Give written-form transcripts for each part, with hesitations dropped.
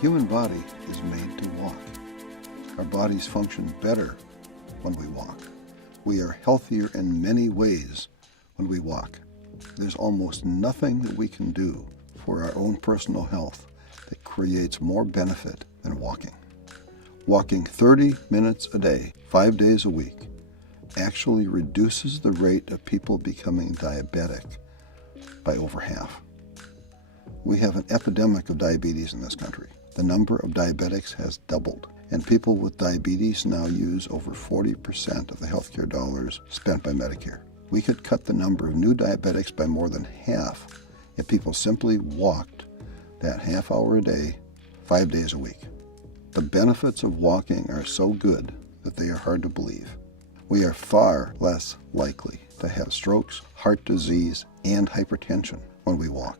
human body is made to walk. Our bodies function better when we walk. We are healthier in many ways when we walk. There's almost nothing that we can do for our own personal health that creates more benefit than walking. Walking 30 minutes a day, 5 days a week, actually reduces the rate of people becoming diabetic by over half. We have an epidemic of diabetes in this country. The number of diabetics has doubled, and people with diabetes now use over 40% of the healthcare dollars spent by Medicare. We could cut the number of new diabetics by more than half if people simply walked that half hour a day, 5 days a week. The benefits of walking are so good that they are hard to believe. We are far less likely to have strokes, heart disease, and hypertension when we walk.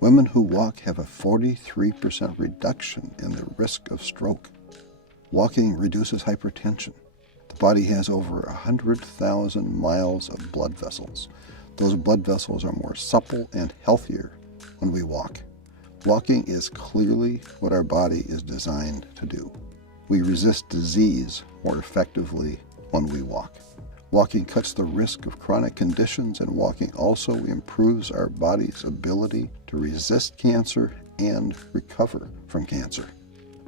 Women who walk have a 43% reduction in the risk of stroke. Walking reduces hypertension. The body has over 100,000 miles of blood vessels. Those blood vessels are more supple and healthier when we walk. Walking is clearly what our body is designed to do. We resist disease more effectively when we walk. Walking cuts the risk of chronic conditions, and walking also improves our body's ability to resist cancer and recover from cancer.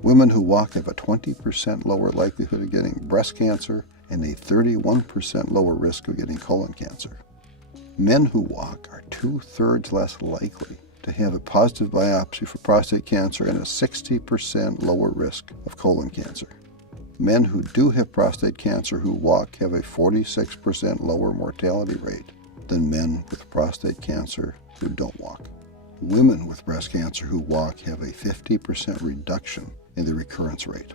Women who walk have a 20% lower likelihood of getting breast cancer and a 31% lower risk of getting colon cancer. Men who walk are 2/3 less likely to have a positive biopsy for prostate cancer and a 60% lower risk of colon cancer. Men who do have prostate cancer who walk have a 46% lower mortality rate than men with prostate cancer who don't walk. Women with breast cancer who walk have a 50% reduction in the recurrence rate.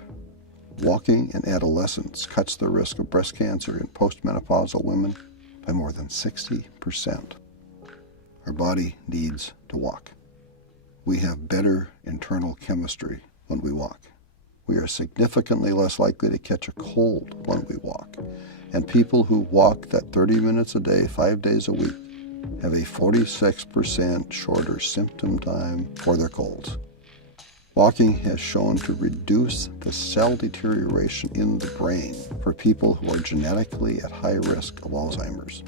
Walking in adolescence cuts the risk of breast cancer in postmenopausal women by more than 60%. Our body needs to walk. We have better internal chemistry when we walk. We are significantly less likely to catch a cold when we walk. And people who walk that 30 minutes a day, 5 days a week, have a 46% shorter symptom time for their colds. Walking has shown to reduce the cell deterioration in the brain for people who are genetically at high risk of Alzheimer's.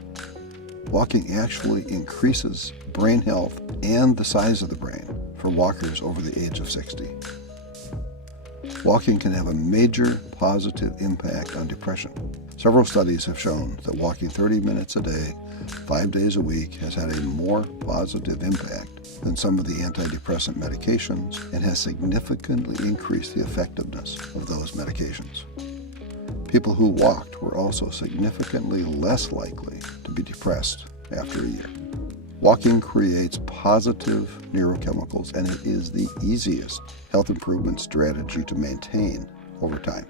Walking actually increases brain health and the size of the brain for walkers over the age of 60. Walking can have a major positive impact on depression. Several studies have shown that walking 30 minutes a day, 5 days a week, has had a more positive impact than some of the antidepressant medications and has significantly increased the effectiveness of those medications. People who walked were also significantly less likely to be depressed after a year. Walking creates positive neurochemicals, and it is the easiest health improvement strategy to maintain over time.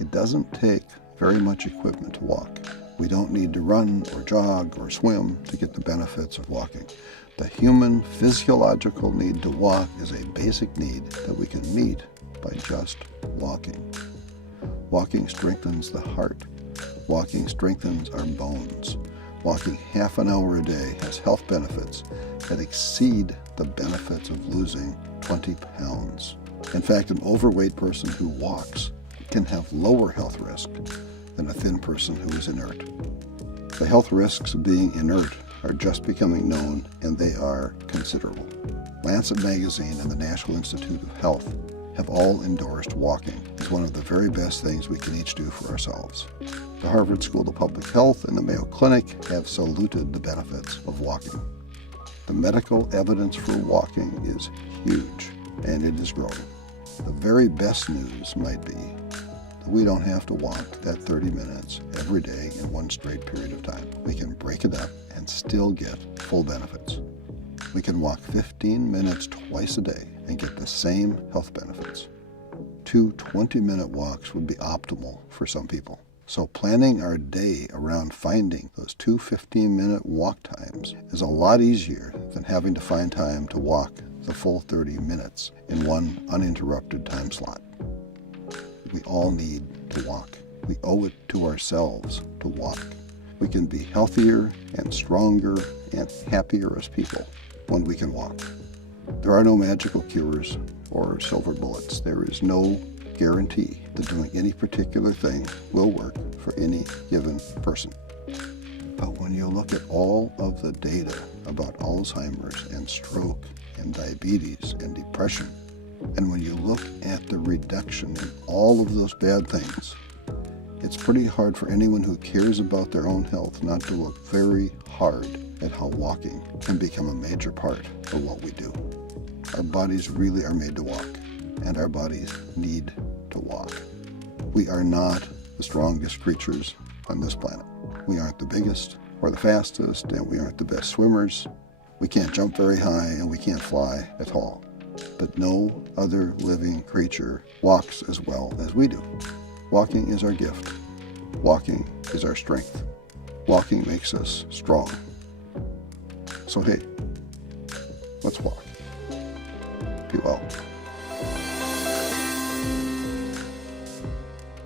It doesn't take very much equipment to walk. We don't need to run or jog or swim to get the benefits of walking. The human physiological need to walk is a basic need that we can meet by just walking. Walking strengthens the heart. Walking strengthens our bones. Walking half an hour a day has health benefits that exceed the benefits of losing 20 pounds. In fact, an overweight person who walks can have lower health risk than a thin person who is inert. The health risks of being inert are just becoming known, and they are considerable. Lancet Magazine and the National Institute of Health have all endorsed walking as one of the very best things we can each do for ourselves. The Harvard School of Public Health and the Mayo Clinic have saluted the benefits of walking. The medical evidence for walking is huge, and it is growing. The very best news might be that we don't have to walk that 30 minutes every day in one straight period of time. We can break it up and still get full benefits. We can walk 15 minutes twice a day and get the same health benefits. 2 20-minute walks would be optimal for some people. So planning our day around finding those 2 15-minute walk times is a lot easier than having to find time to walk the full 30 minutes in one uninterrupted time slot. We all need to walk. We owe it to ourselves to walk. We can be healthier and stronger and happier as people when we can walk. There are no magical cures or silver bullets. There is no guarantee that doing any particular thing will work for any given person. But when you look at all of the data about Alzheimer's and stroke and diabetes and depression, and when you look at the reduction in all of those bad things, it's pretty hard for anyone who cares about their own health not to look very hard at how walking can become a major part of what we do. Our bodies really are made to walk, and our bodies need to walk. We are not the strongest creatures on this planet. We aren't the biggest or the fastest, and we aren't the best swimmers. We can't jump very high, and we can't fly at all. But no other living creature walks as well as we do. Walking is our gift. Walking is our strength. Walking makes us strong. So hey, let's walk. Be well.